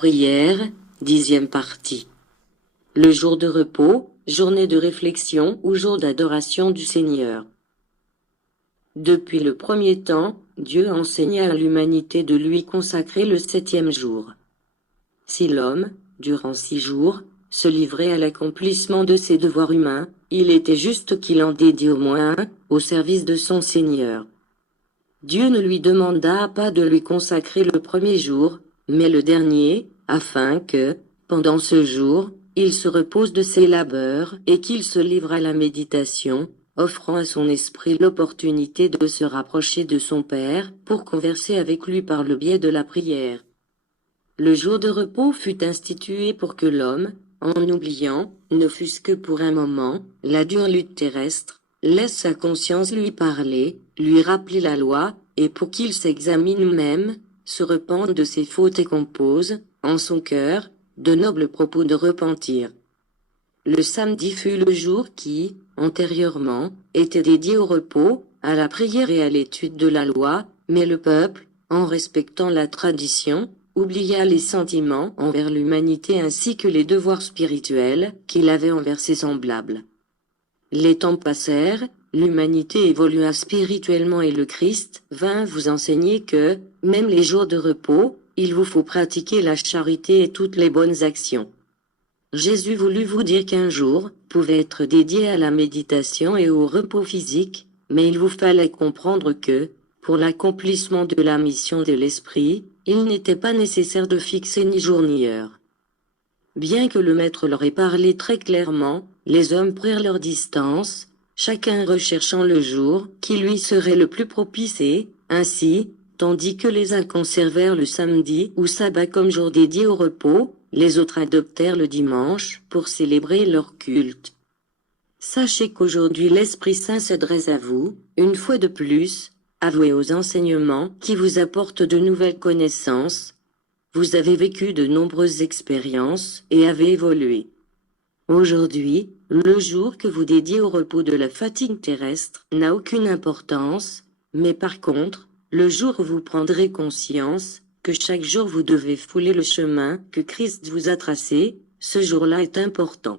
Prière, 10e partie. Le jour de repos, journée de réflexion ou jour d'adoration du Seigneur. Depuis le premier temps, Dieu enseigna à l'humanité de lui consacrer le 7e jour. Si l'homme, durant 6 jours, se livrait à l'accomplissement de ses devoirs humains, il était juste qu'il en dédie au moins un, au service de son Seigneur. Dieu ne lui demanda pas de lui consacrer le premier jour, mais le dernier, afin que, pendant ce jour, il se repose de ses labeurs et qu'il se livre à la méditation, offrant à son esprit l'opportunité de se rapprocher de son Père pour converser avec lui par le biais de la prière. Le jour de repos fut institué pour que l'homme, en oubliant, ne fût-ce que pour un moment, la dure lutte terrestre, laisse sa conscience lui parler, lui rappeler la loi, et pour qu'il s'examine même, se repente de ses fautes et compose, en son cœur, de nobles propos de repentir. Le samedi fut le jour qui, antérieurement, était dédié au repos, à la prière et à l'étude de la loi, mais le peuple, en respectant la tradition, oublia les sentiments envers l'humanité ainsi que les devoirs spirituels qu'il avait envers ses semblables. Les temps passèrent, l'humanité évolua spirituellement et le Christ vint vous enseigner que, même les jours de repos, il vous faut pratiquer la charité et toutes les bonnes actions. Jésus voulut vous dire qu'un jour pouvait être dédié à la méditation et au repos physique, mais il vous fallait comprendre que, pour l'accomplissement de la mission de l'Esprit, il n'était pas nécessaire de fixer ni jour ni heure. Bien que le Maître leur ait parlé très clairement, les hommes prirent leur distance, chacun recherchant le jour qui lui serait le plus propice et, ainsi, tandis que les uns conservèrent le samedi ou sabbat comme jour dédié au repos, les autres adoptèrent le dimanche pour célébrer leur culte. Sachez qu'aujourd'hui l'Esprit Saint s'adresse à vous, une fois de plus, avouez aux enseignements qui vous apportent de nouvelles connaissances. Vous avez vécu de nombreuses expériences et avez évolué. Aujourd'hui, le jour que vous dédiez au repos de la fatigue terrestre n'a aucune importance, mais par contre, le jour où vous prendrez conscience que chaque jour vous devez fouler le chemin que Christ vous a tracé, ce jour-là est important.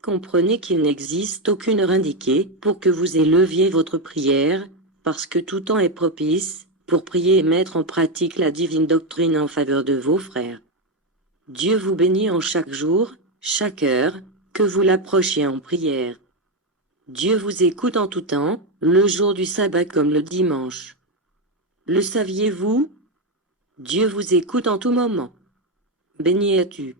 Comprenez qu'il n'existe aucune heure indiquée pour que vous éleviez votre prière, parce que tout temps est propice pour prier et mettre en pratique la divine doctrine en faveur de vos frères. Dieu vous bénit en chaque jour, chaque heure, que vous l'approchiez en prière. Dieu vous écoute en tout temps, le jour du sabbat comme le dimanche. Le saviez-vous? Dieu vous écoute en tout moment. Béni es-tu.